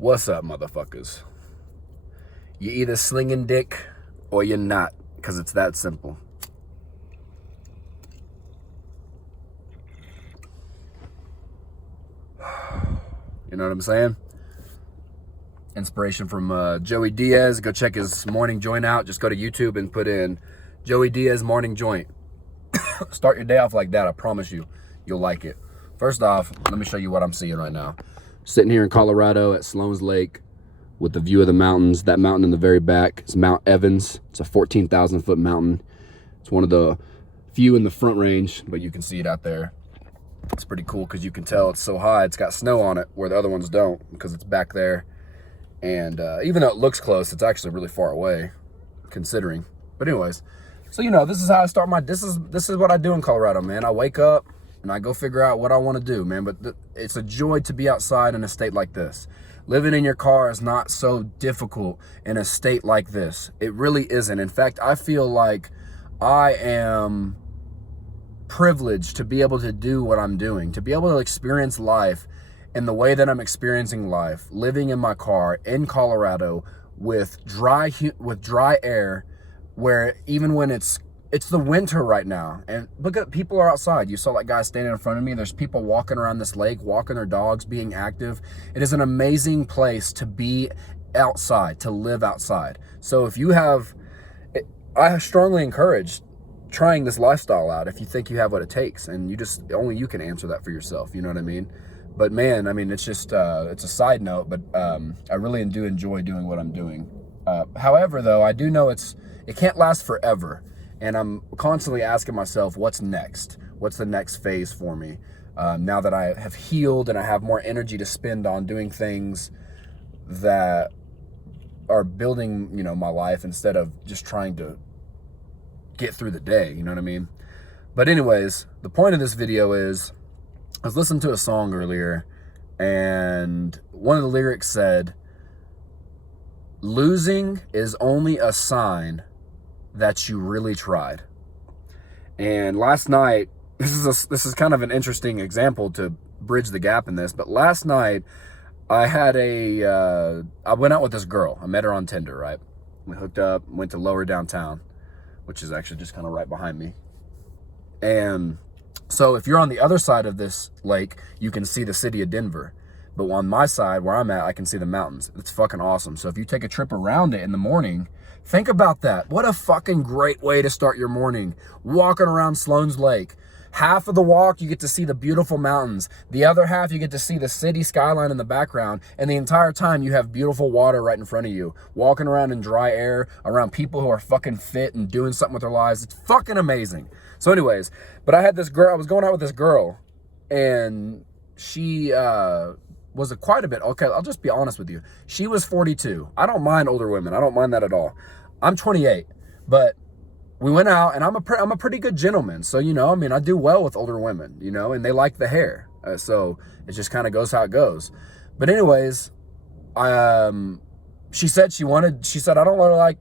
What's up, motherfuckers? You either slinging dick or you're not, because it's that simple. You know what I'm saying? Inspiration from Joey Diaz. Go check his morning joint out. Just go to YouTube and put in Joey Diaz morning joint. Start your day off like that. I promise you, you'll like it. First off, let me show you what I'm seeing right now. Sitting here in Colorado at Sloan's Lake with the view of the mountains. That mountain in the very back is Mount Evans. It's a 14,000 foot mountain. It's one of the few in the Front Range, but you can see it out there. It's pretty cool because you can tell it's so high. It's got snow on it where the other ones don't because it's back there. And even though it looks close, it's actually really far away considering. But anyways, so you know, this is how I start my, this is what I do in Colorado, man. I wake up and I go figure out what I want to do, man. But it's a joy to be outside in a state like this. Living in your car is not so difficult in a state like this. It really isn't. In fact, I feel like I am privileged to be able to do what I'm doing, to be able to experience life in the way that I'm experiencing life, living in my car in Colorado with dry air, where even when it's the winter right now, and look at people are outside. You saw that guy standing in front of me. There's people walking around this lake, walking their dogs, being active. It is an amazing place to be outside, to live outside. So if you have, I strongly encourage trying this lifestyle out if you think you have what it takes, and only you can answer that for yourself. You know what I mean? But man, I mean, it's just, it's a side note, but I really do enjoy doing what I'm doing. However, though, I do know it can't last forever. And I'm constantly asking myself, what's next? What's the next phase for me? Now that I have healed and I have more energy to spend on doing things that are building, you know, my life instead of just trying to get through the day, you know what I mean? But anyways, the point of this video is, I was listening to a song earlier, and one of the lyrics said, "Losing is only a sign that you really tried." And last night, this is kind of an interesting example to bridge the gap in this, but last night I had I went out with this girl. I met her on Tinder, right? We hooked up, went to Lower Downtown, which is actually just kind of right behind me. And so if you're on the other side of this lake, you can see the city of Denver. But on my side, where I'm at, I can see the mountains. It's fucking awesome. So if you take a trip around it in the morning, think about that. What a fucking great way to start your morning. Walking around Sloan's Lake. Half of the walk, you get to see the beautiful mountains. The other half, you get to see the city skyline in the background. And the entire time, you have beautiful water right in front of you. Walking around in dry air, around people who are fucking fit and doing something with their lives. It's fucking amazing. So anyways, but I was going out with this girl, and she was quite a bit, okay, I'll just be honest with you. She was 42. I don't mind older women. I don't mind that at all. I'm 28, but we went out, and I'm a pretty good gentleman. So, you know, I mean, I do well with older women, you know, and they like the hair. So it just kind of goes how it goes. But anyways, she said, I don't really like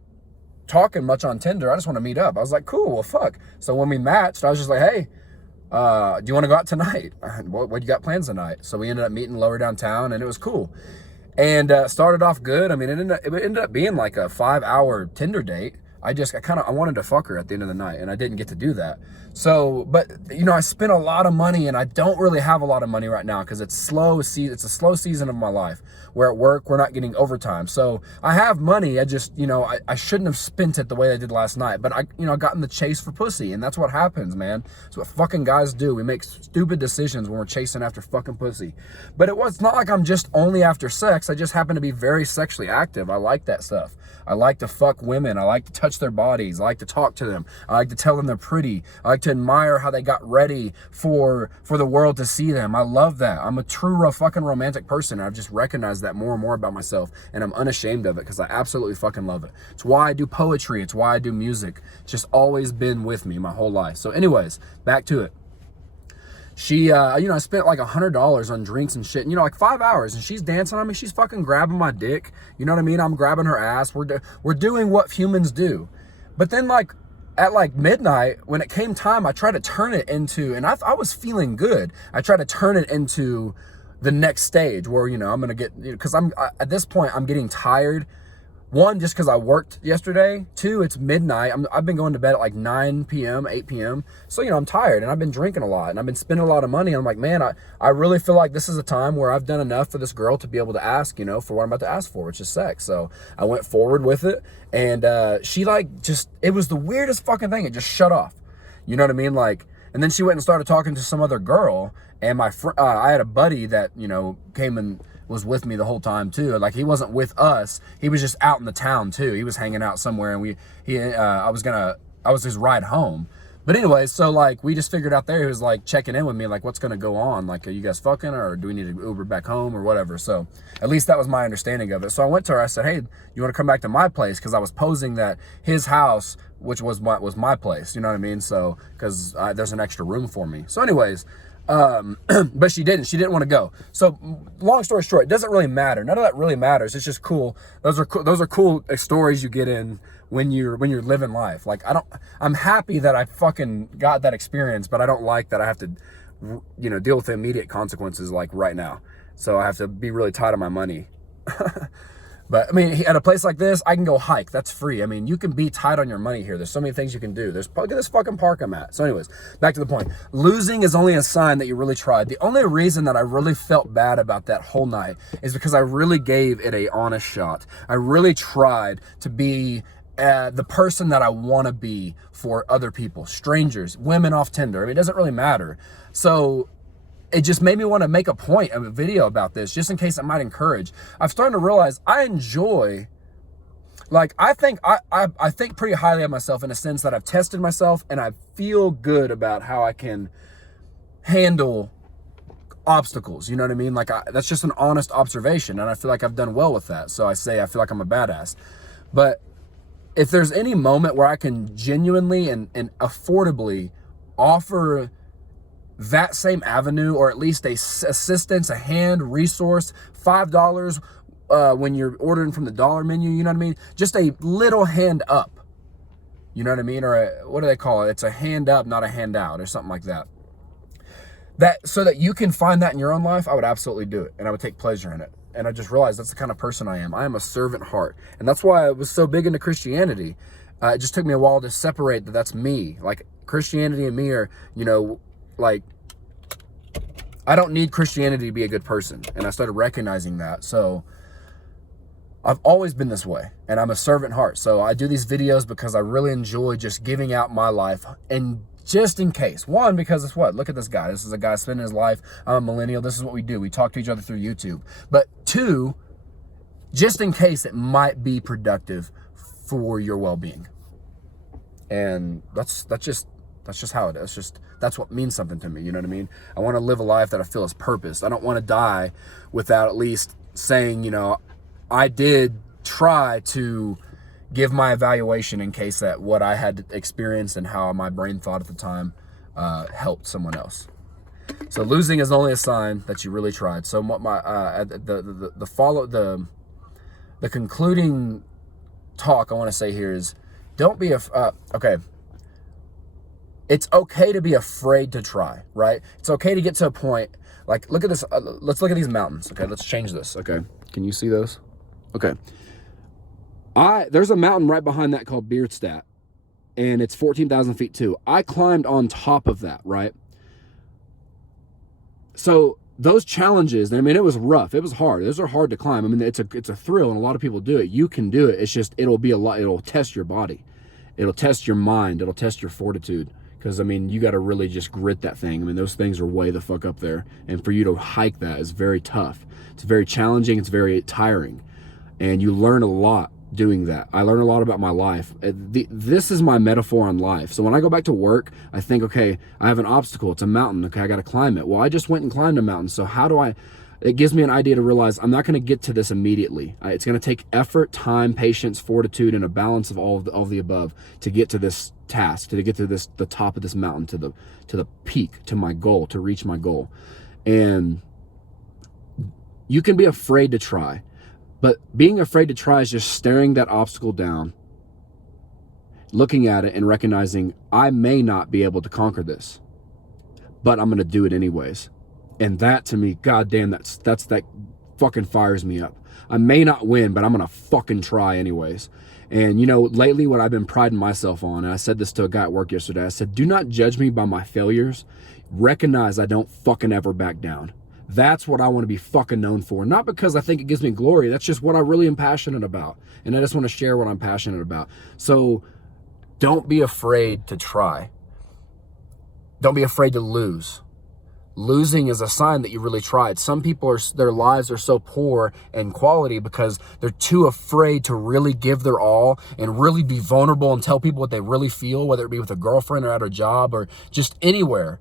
talking much on Tinder. I just want to meet up. I was like, cool, well, fuck. So when we matched, I was just like, hey, do you want to go out tonight? What you got plans tonight? So we ended up meeting Lower Downtown, and it was cool. And started off good. I mean, it ended up being like a 5-hour Tinder date. I wanted to fuck her at the end of the night, and I didn't get to do that. So, but you know, I spent a lot of money, and I don't really have a lot of money right now because it's it's a slow season of my life where at work, we're not getting overtime. So I have money. I just, you know, I shouldn't have spent it the way I did last night, but I got in the chase for pussy, and that's what happens, man. It's what fucking guys do. We make stupid decisions when we're chasing after fucking pussy. But it's not like I'm just only after sex. I just happen to be very sexually active. I like that stuff. I like to fuck women. I like to touch their bodies. I like to talk to them. I like to tell them they're pretty. I like to admire how they got ready for the world to see them. I love that. I'm a true fucking romantic person. I've just recognized that more and more about myself, and I'm unashamed of it because I absolutely fucking love it. It's why I do poetry. It's why I do music. It's just always been with me my whole life. So anyways, back to it. She, I spent like $100 on drinks and shit, and, like 5 hours, and she's dancing on me. She's fucking grabbing my dick. You know what I mean? I'm grabbing her ass. We're doing what humans do. But then at midnight, when it came time, I tried to turn it into, and I was feeling good. I tried to turn it into the next stage where, you know, I'm going to get, because at this point, I'm getting tired. One, just because I worked yesterday. Two, it's midnight. I've been going to bed at like 9 p.m., 8 p.m. So, you know, I'm tired and I've been drinking a lot and I've been spending a lot of money. And I'm like, man, I really feel like this is a time where I've done enough for this girl to be able to ask, you know, for what I'm about to ask for, which is sex. So I went forward with it. And she like just, it was the weirdest fucking thing. It just shut off. You know what I mean? Like, and then she went and started talking to some other girl. And I had a buddy that, you know, came and was with me the whole time too. Like, he wasn't with us. He was just out in the town too. He was hanging out somewhere, and I was his ride home. But anyway, so like we just figured out there, he was like checking in with me, like, what's gonna go on? Like, are you guys fucking, or do we need to Uber back home or whatever? So at least that was my understanding of it. So I went to her, I said, hey, you wanna come back to my place? Cause I was posing that his house, which was my place, you know what I mean? So, cause there's an extra room for me. So anyways, but she didn't want to go. So long story short, it doesn't really matter. None of that really matters. It's just cool. Those are cool stories you get in when you're living life. Like, I'm happy that I fucking got that experience, but I don't like that I have to, you know, deal with the immediate consequences like right now. So I have to be really tight on my money. But I mean, at a place like this, I can go hike. That's free. I mean, you can be tight on your money here. There's so many things you can do. Look at this fucking park I'm at. So anyways, back to the point. Losing is only a sign that you really tried. The only reason that I really felt bad about that whole night is because I really gave it a honest shot. I really tried to be the person that I want to be for other people, strangers, women off Tinder. I mean, it doesn't really matter. So it just made me want to make a point of a video about this, just in case it might encourage. I'm starting to realize I enjoy, like, I think pretty highly of myself in a sense that I've tested myself and I feel good about how I can handle obstacles. You know what I mean? Like, that's just an honest observation, and I feel like I've done well with that. So I say I feel like I'm a badass. But if there's any moment where I can genuinely and affordably offer that same avenue, or at least a assistance, a hand, resource, $5 when you're ordering from the dollar menu, you know what I mean? Just a little hand up, you know what I mean? Or what do they call it? It's a hand up, not a handout, or something like that. So that you can find that in your own life, I would absolutely do it, and I would take pleasure in it. And I just realized that's the kind of person I am. I am a servant heart, and that's why I was so big into Christianity. It just took me a while to separate that that's me. Like, Christianity and me are, you know, like, I don't need Christianity to be a good person. And I started recognizing that. So I've always been this way, and I'm a servant heart. So I do these videos because I really enjoy just giving out my life. And just in case, one, because it's what? Look at this guy. This is a guy spending his life. I'm a millennial. This is what we do. We talk to each other through YouTube. But two, just in case it might be productive for your well-being. And that's just how it is. That's what means something to me. You know what I mean? I want to live a life that I feel is purpose. I don't want to die without at least saying, you know, I did try to give my evaluation in case that what I had experienced and how my brain thought at the time helped someone else. So losing is only a sign that you really tried. So what the concluding talk I want to say here is, don't be okay. It's okay to be afraid to try, right? It's okay to get to a point, like, look at this, let's look at these mountains, okay? Let's change this, okay? Can you see those? Okay. There's a mountain right behind that called Bierstadt, and it's 14,000 feet too. I climbed on top of that, right? So those challenges, I mean, it was rough, it was hard. Those are hard to climb. I mean, it's a thrill, and a lot of people do it. You can do it. It's just, it'll test your body. It'll test your mind. It'll test your fortitude. Because, I mean, you got to really just grit that thing. I mean, those things are way the fuck up there. And for you to hike that is very tough. It's very challenging. It's very tiring. And you learn a lot doing that. I learn a lot about my life. This is my metaphor on life. So when I go back to work, I think, okay, I have an obstacle. It's a mountain. Okay, I got to climb it. Well, I just went and climbed a mountain. So how do it gives me an idea to realize I'm not going to get to this immediately. It's going to take effort, time, patience, fortitude, and a balance of all of the above to get to this task, to get to the top of this mountain, to the peak, to my goal, to reach my goal. And you can be afraid to try, but being afraid to try is just staring that obstacle down, looking at it and recognizing I may not be able to conquer this, but I'm going to do it anyways. And that to me, goddamn, that fucking fires me up. I may not win, but I'm gonna fucking try anyways. And you know, lately what I've been priding myself on, and I said this to a guy at work yesterday, I said, do not judge me by my failures. Recognize I don't fucking ever back down. That's what I want to be fucking known for. Not because I think it gives me glory. That's just what I really am passionate about. And I just want to share what I'm passionate about. So don't be afraid to try. Don't be afraid to lose. Losing is a sign that you really tried. Some people, their lives are so poor in quality because they're too afraid to really give their all and really be vulnerable and tell people what they really feel, whether it be with a girlfriend or at a job or just anywhere.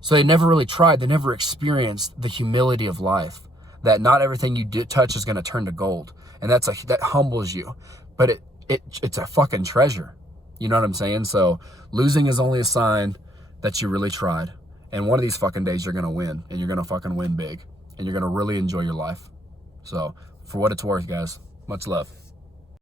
So they never really tried. They never experienced the humility of life, that not everything you touch is going to turn to gold. And that humbles you. But it's a fucking treasure. You know what I'm saying? So losing is only a sign that you really tried. And one of these fucking days you're going to win, and you're going to fucking win big, and you're going to really enjoy your life. So for what it's worth, guys, much love.